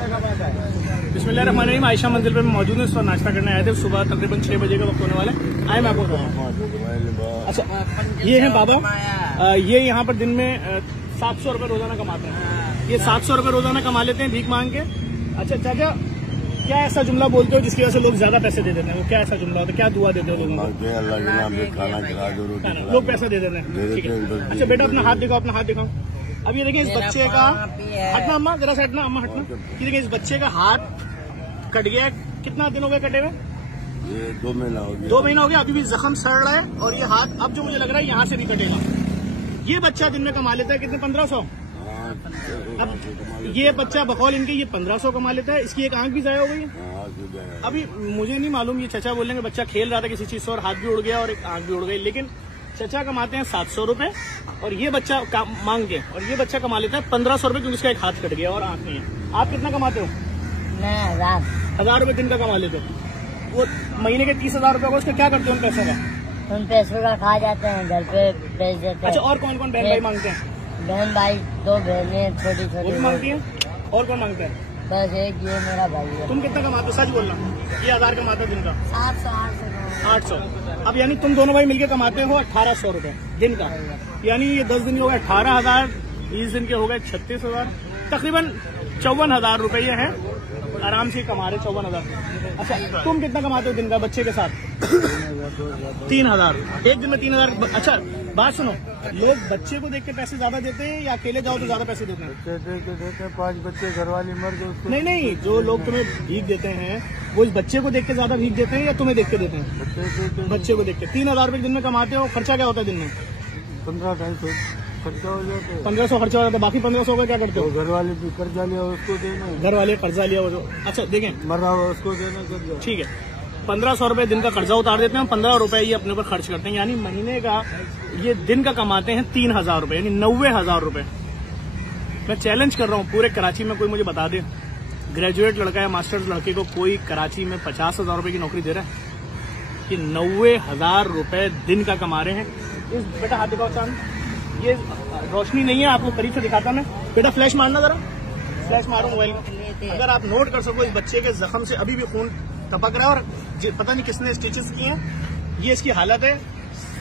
बिस्मिल्लाहिर्रहमानिर्रहीम। आयशा मंजिल पे मौजूद है, इस वक्त नाश्ता करने आए थे। सुबह तकरीबन 6 बजे का वक्त होने वाला है। आए मैं आपको अच्छा, ये है बाबा, ये यहाँ पर दिन में 700 रुपये रोजाना कमाते हैं। ये 700 रुपये रोजाना कमा लेते हैं भीख मांग के। अच्छा चाचा, क्या ऐसा जुमला बोलते हो जिसकी वजह से लोग ज्यादा पैसे दे देते हैं? वो क्या ऐसा जुमला होता है, क्या दुआ देते हो लोगों को? अल्लाह के नाम पे खाना खिला दो, लोग पैसे दे देते हैं। ठीक है, अच्छा बेटा अपना हाथ दिखाओ, अपना हाथ दिखाओ। अब ये देखिए इस बच्चे का, हटना अम्मा, जरा सा हटना अम्मा, हटना। ये देखिए इस बच्चे का हाथ कट गया। कितना दिन हो गया कटे हुए? ये 2 महीना हो गया। 2 महीना हो गया। अभी भी जख्म सड़ रहा है और ये हाथ अब जो मुझे लग रहा है यहाँ से भी कटेगा। ये बच्चा दिन में कमा लेता है कितने? 1500। अब ये बच्चा बकौल इनके ये 1500 कमा लेता है। इसकी एक आंख भी जाया हो गई है। अभी मुझे नहीं मालूम, ये चचा बोलेंगे बच्चा खेल रहा था किसी चीज से और हाथ भी उड़ गया और एक आंख भी उड़ गई। लेकिन चचा कमाते हैं 700 रुपए और ये बच्चा मांग के, और ये बच्चा कमा लेता है 1500 रुपए क्योंकि इसका एक हाथ कट गया और आंख नहीं है। आप कितना कमाते हो? मैं 1000 रुपए दिन का कमा लेते हो। वो महीने के 30,000 रुपए को उसका क्या करते हो उन पैसों का? उन पैसों का खा जाते हैं, घर पे भेज देते हैं। अच्छा, और कौन कौन बहन भाई मांगते हैं? बहन भाई 2 बहनें छोटी वो छोटी भी मांगती हैं। और कौन मांगता है? बस एक ये मेरा भाई है। तुम कितना कमाते हो? सच बोलना। ये 1000 कमाते हो दिन का? 800। अब यानी तुम दोनों भाई मिलकर कमाते हो 1800 रुपए दिन का। यानी ये 10 दिन के हो गए 18,000, 20 दिन के हो गए 36,000, तकरीबन 54,000 रुपए ये है। आराम से कमा रहे 54,000। अच्छा, तुम कितना कमाते हो दिन का बच्चे के साथ? 3,000। एक दिन में 3,000। अच्छा बात सुनो, लोग बच्चे को देख के पैसे ज्यादा देते हैं या अकेले जाओ तो ज्यादा पैसे देते हैं? देते 5 बच्चे, घर वाली मर गए। नहीं, जो लोग तुम्हें भीख देते हैं वो इस बच्चे को देख के ज्यादा भीख देते हैं या तुम्हें देख के देते हैं? बच्चे को देख के। 3,000 रुपए दिन में कमाते हो। खर्चा क्या होता है दिन में? 1500 खर्चा हो जाता है। 1500 खर्चा हो जाता है। बाकी 1500 का क्या करते हो? घर वाले भी कर्जा लिया उसको देना। घर वाले कर्जा लिया वो। अच्छा देखें, मर रहा हुआ उसको देना कर्जा। ठीक है, 1500 रुपए दिन का कर्जा उतार देते हैं, 15 रुपए ये अपने ऊपर खर्च करते हैं। यानी महीने का ये दिन का कमाते हैं 3,000 रुपए, यानी 90,000 रुपए। मैं चैलेंज कर रहा हूँ, पूरे कराची में कोई मुझे बता दे, ग्रेजुएट लड़का या मास्टर्स लड़के को कोई कराची में 50,000 रुपए की नौकरी दे रहा है? कि 90,000 रुपए दिन का कमा रहे हैं। इस बेटा हाथ दिखाओ चांद, ये रोशनी नहीं है, आपको करीब से दिखाता मैं। बेटा फ्लैश मारना जरा, फ्लैश मारो मोबाइल में। अगर आप नोट कर सको, इस बच्चे के जख्म से अभी भी खून टपक रहा है और पता नहीं किसने स्टिचेस किए हैं। ये इसकी हालत है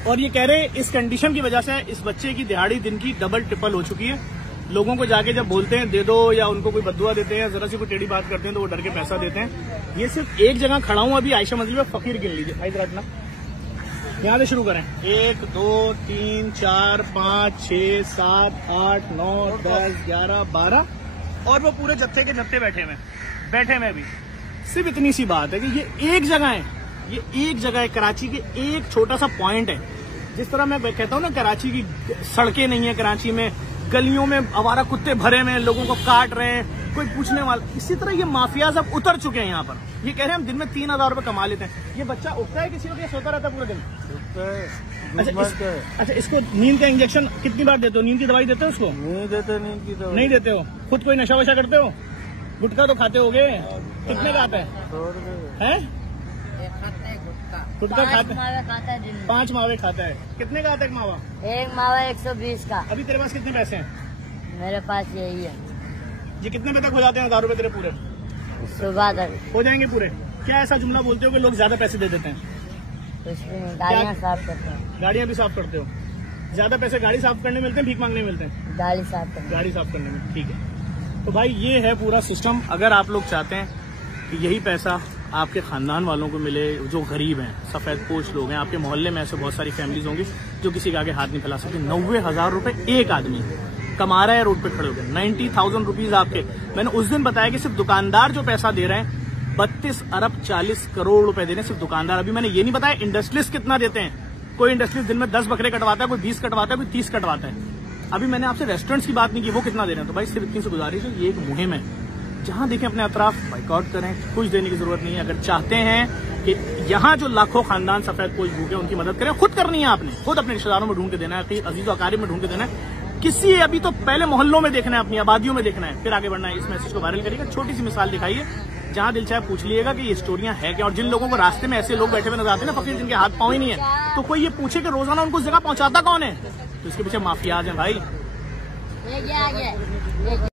और ये कह रहे हैं इस कंडीशन की वजह से इस बच्चे की दिहाड़ी दिन की डबल ट्रिपल हो चुकी है। लोगों को जाके जब बोलते हैं दे दो या उनको कोई बददुआ देते हैं, जरा सी कोई टेढ़ी बात करते हैं तो वो डर के पैसा देते हैं। ये सिर्फ एक जगह खड़ा हूं अभी आयशा मंजिल में, फकीर गिन लीजिए। इधर रखना, यहाँ से शुरू करें। 1 2 3 4 5 6 7 8 9 10 11 12 और वो पूरे जत्थे के जत्थे बैठे में भी। सिर्फ इतनी सी बात है कि ये एक जगह है, ये एक जगह है, कराची के एक छोटा सा पॉइंट है। जिस तरह मैं कहता हूँ ना, कराची की सड़कें नहीं है, कराची में गलियों में आवारा कुत्ते भरे में लोगों को काट रहे हैं, कोई पूछने वाला। इसी तरह ये माफिया सब उतर चुके हैं यहाँ पर। ये कह रहे हैं हम दिन में 3,000 रुपए कमा लेते हैं। ये बच्चा उठता है किसी वक्त, सोता रहता है पूरे दिन? अच्छा, इसको नींद का इंजेक्शन कितनी बार देते हो? नींद की दवाई देते हो उसको? नहीं देते, नींद की दवाई नहीं देते हो। खुद कोई नशा वशा करते हो? गुटखा तो खाते होगे? कितने का आता है? 100 रुपए है? गुटखा खाता है? 5 मावे खाता है। कितने का आता है एक मावा? एक मावा 120 का। अभी तेरे पास कितने पैसे हैं? मेरे पास यही है। ये कितने बजे तक हो जाते हैं 1000 रुपए तेरे पूरे? सुबह तक हो जाएंगे पूरे। क्या ऐसा जुमला बोलते हो कि लोग ज्यादा पैसे दे देते हैं? गाड़ियाँ साफ करते हैं। गाड़ियाँ भी साफ करते हो? ज्यादा पैसे गाड़ी साफ करने मिलते हैं, भीख मांगने मिलते हैं? गाड़ी साफ करते हैं। गाड़ी साफ करने में। ठीक है, तो भाई ये है पूरा सिस्टम। अगर आप लोग चाहते हैं कि यही पैसा आपके खानदान वालों को मिले जो गरीब हैं, सफेद पोश लोग हैं, आपके मोहल्ले में ऐसे बहुत सारी फैमिलीज होंगी जो किसी के आगे हाथ नहीं फैला सकती। 90,000 रुपए एक आदमी कमा रहा है रोड पे खड़े होकर। 90,000 रुपीज आपके। मैंने उस दिन बताया कि सिर्फ दुकानदार जो पैसा दे रहे हैं 32 अरब 40 करोड़ रुपए दे रहे हैं सिर्फ दुकानदार। अभी मैंने ये नहीं बताया इंडस्ट्रियलिस्ट कितना देते हैं। कोई इंडस्ट्रियलिस्ट दिन में 10 बकरे कटवाता है, कोई 20 कटवाता है, कोई 30 कटवाता है। अभी मैंने आपसे रेस्टोरेंट्स की बात नहीं की, वो कितना दे रहे हैं। तो भाई सिर्फ इतनी से गुजारिश है, ये एक मुहिम है। जहां देखें अपने अतराफ बाइकआउट करें, कुछ देने की जरूरत नहीं है। अगर चाहते हैं कि यहाँ जो लाखों खानदान सफेद पोश भूखे उनकी मदद करें, खुद करनी है आपने, खुद अपने रिश्तेदारों में ढूंढ के देना है, अजीज अकारिब में ढूंढ के देना है। किसी अभी तो पहले मोहल्लों में देखना है, अपनी आबादियों में देखना है, फिर आगे बढ़ना है। इस मैसेज को वायरल करिएगा। छोटी सी मिसाल दिखाइए, जहां दिल चाहे पूछ लिएगा कि ये स्टोरियां है क्या। और जिन लोगों को रास्ते में ऐसे लोग बैठे हुए नजर आते हैं ना, फकीर जिनके हाथ पांव ही नहीं है, तो कोई ये पूछे कि रोजाना उनको उस जगह पहुंचाता कौन है, तो इसके पीछे माफियाज हैं भाई।